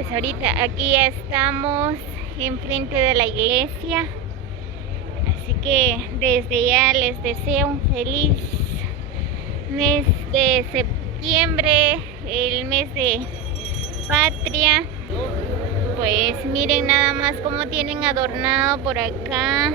pues ahorita aquí ya estamos enfrente de la iglesia. Así que desde ya les deseo un feliz mes de septiembre, el mes de patria. Pues miren nada más cómo tienen adornado por acá.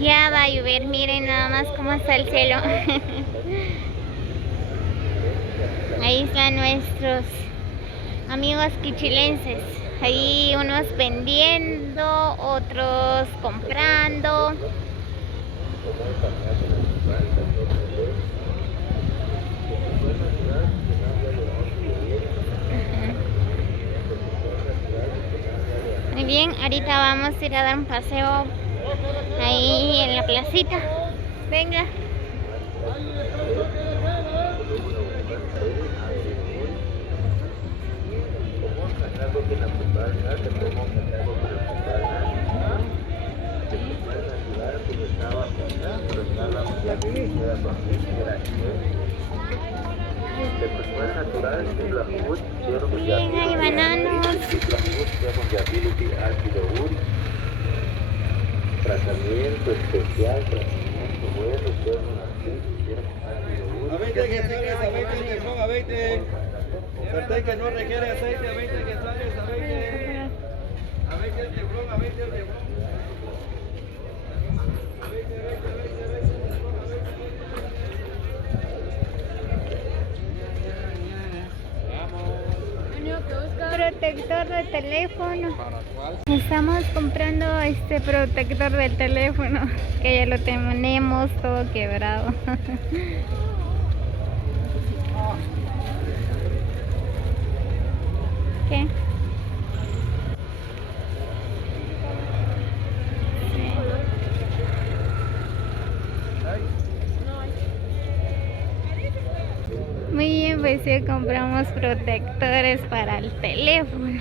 Ya va a llover, miren nada más cómo está el cielo. Ahí están nuestros amigos quichilenses. Ahí unos vendiendo, otros comprando. Muy bien, ahorita vamos a ir a dar un paseo ahí en la placita. Venga. Bien, hay bananos. Tratamiento especial, tratamiento bueno, a 20 que sales, a 20 que son a 20. Sartén que no requiere aceite, a 20 que sales, a 20. A 20 el teflón, a 20 el teflón. Protector de teléfono. Estamos comprando este protector de teléfono que ya lo tenemos todo quebrado. ¿Qué? Muy bien, pues ya compramos protectores para el teléfono.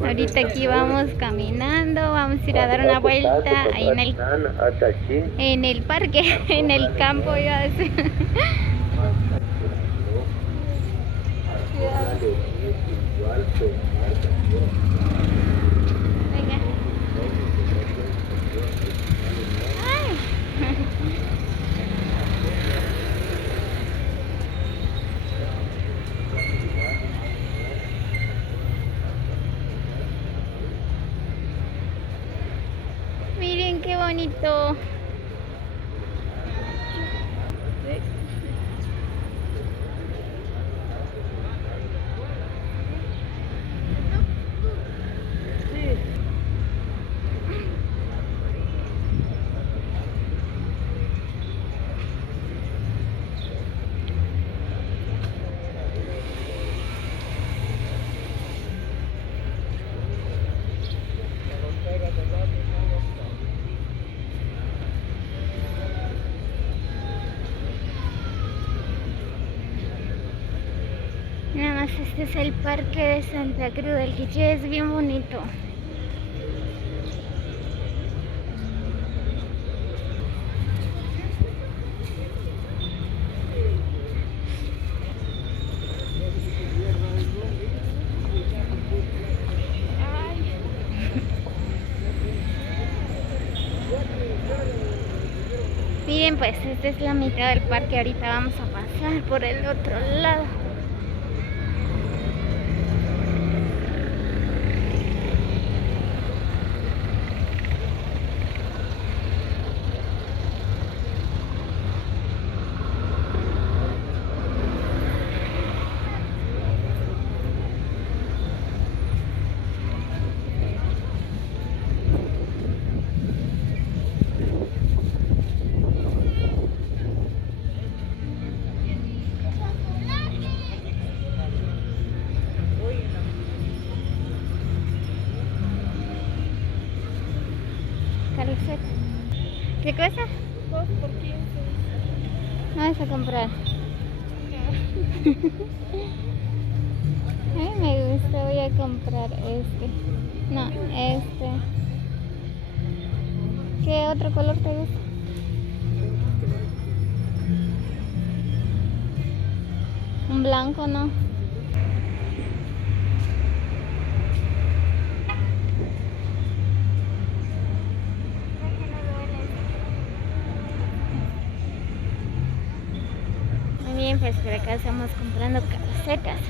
Ahorita aquí vamos caminando, vamos a ir a dar una vuelta ahí en el parque, en el campo, iba a decir. Venga. Ay. Miren qué bonito. Nada más este es el parque de Santa Cruz del Quiché, es bien bonito. Miren, pues esta es la mitad del parque, ahorita vamos a pasar por el otro lado. Calceta. ¿Qué cosa? 2 por 15. Vamos a comprar. A mí me gusta, voy a comprar este. No, este. ¿Qué otro color te gusta? Un blanco, ¿no? Muy bien, pues por acá estamos comprando calcetas.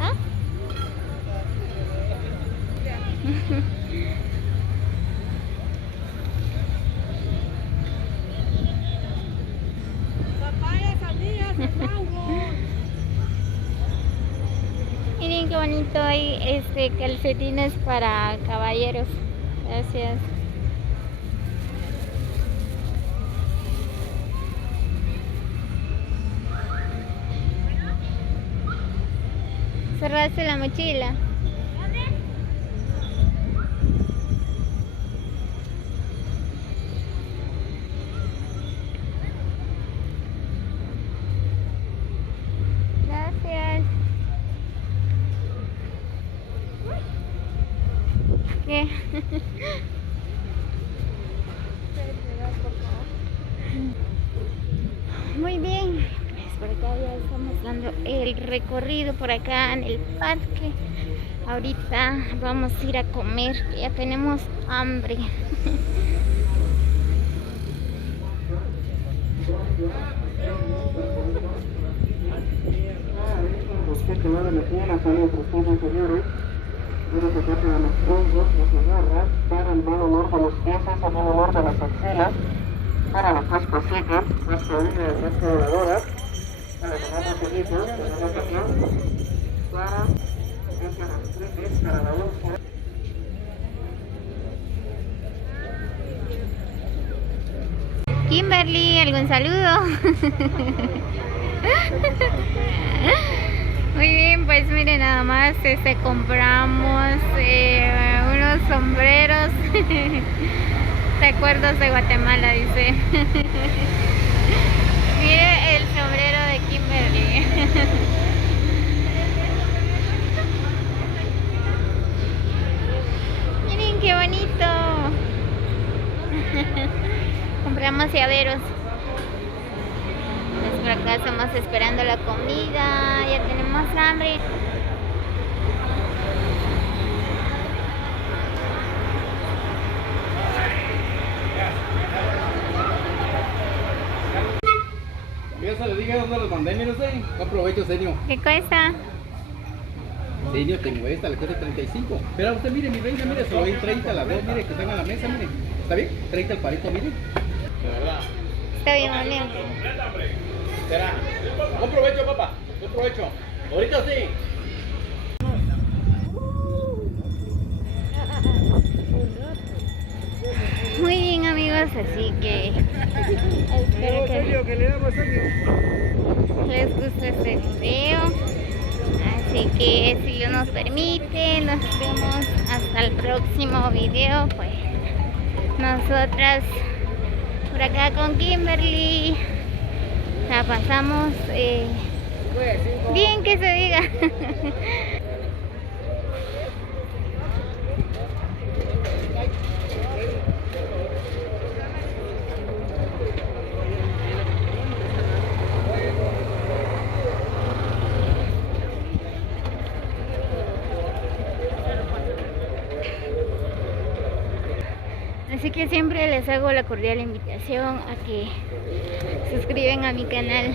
¿Ah? Miren qué bonito hay calcetines para caballeros. Gracias. Cerraste la mochila. Gracias. ¿Qué? Muy bien, pues por acá ya estamos dando el recorrido por acá en el parque. Ahorita vamos a ir a comer, que ya tenemos hambre. Para el mal olor de los pies, el mal olor de las axilas, para los tres cositas, nuestra línea de nuestra voladora, para tomar los ojitos, para la ocasión, para la úlcera. Kimberly, ¿algún saludo? Muy bien, pues miren, nada más compramos unos sombreros. Recuerdos de Guatemala, dice. Mire el sombrero de Kimberly. Miren qué bonito. Compramos llaveros. Pues por acá estamos esperando la comida. Ya tenemos hambre. Yo se le dije dónde los mandé, mire usted. Aprovecho, señor. ¿Qué cuesta? Señor, tengo esta, le cuesta 35. Pero usted, mire, mi reina, mire, se lo doy 30 a las dos, mire, que están a la mesa, mire. ¿Está bien? 30 al parito, mire. De verdad. Está bien, bonito. ¿Será? Buen provecho, papá. Buen provecho. Ahorita sí. Muy bien, amigos, así que espero que les guste este video. Así que si Dios nos permite, nos vemos hasta el próximo video. Pues nosotras por acá con Kimberly la pasamos bien, que se diga. Así que siempre les hago la cordial invitación a que se suscriban a mi canal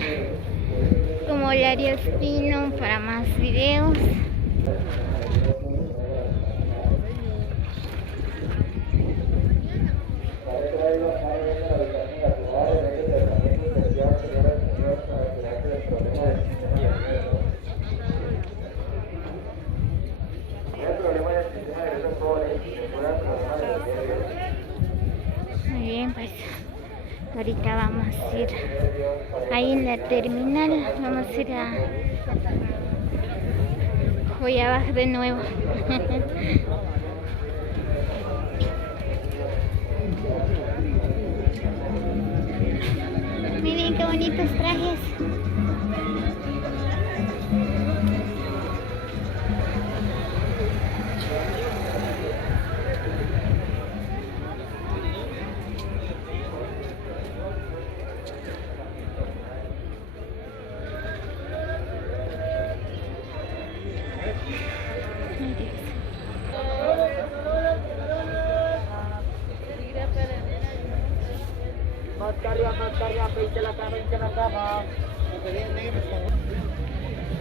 como Laria Espino para más videos. Muy bien, pues ahorita vamos a ir ahí en la terminal, vamos a ir a Joyabaj de nuevo. Miren qué bonitos trajes.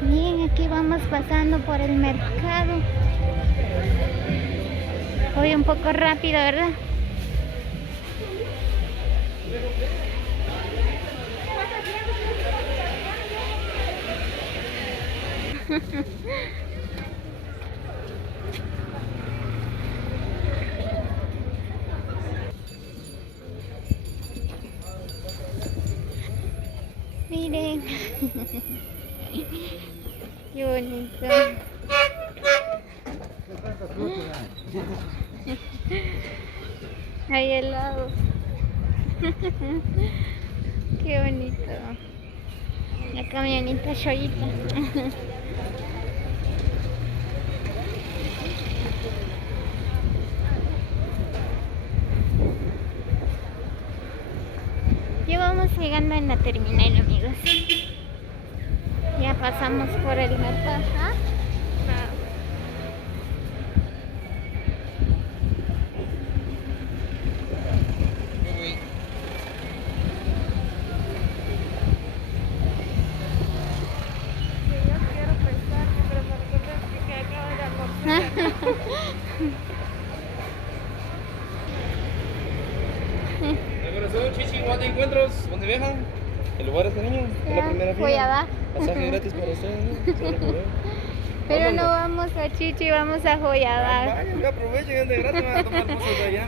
Bien, aquí vamos pasando por el mercado. Voy un poco rápido, ¿verdad? Miren. Qué bonito. Ahí al lado. Qué bonito. La camioneta Shoyita. Ya vamos llegando en la terminal, amigos. Ya pasamos por el mercado. ¿Ah? El corazón, Chichi, ¿dónde te encuentras? ¿Dónde viajan? ¿El lugar este niño? ¿En la primera fila? Joyabá. Pasaje gratis para ustedes, ¿no? Solo por ver. Pero no vamos a Chichi, vamos a Joyabá. Vayan, aprovechen, es de gratis, van a tomar cosas de allá,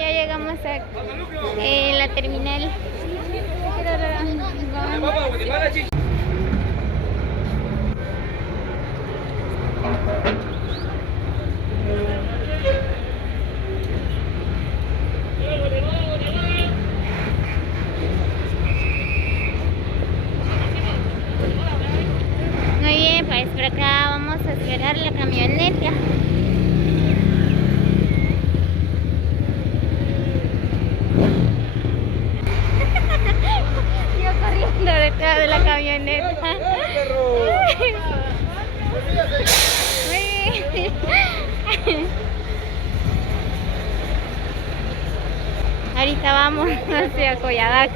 Ya llegamos a la terminal. Muy bien, pues por acá vamos a esperar la camioneta. Yo corriendo detrás de la camioneta. Muy bien. Ahorita vamos hacia Coyadac.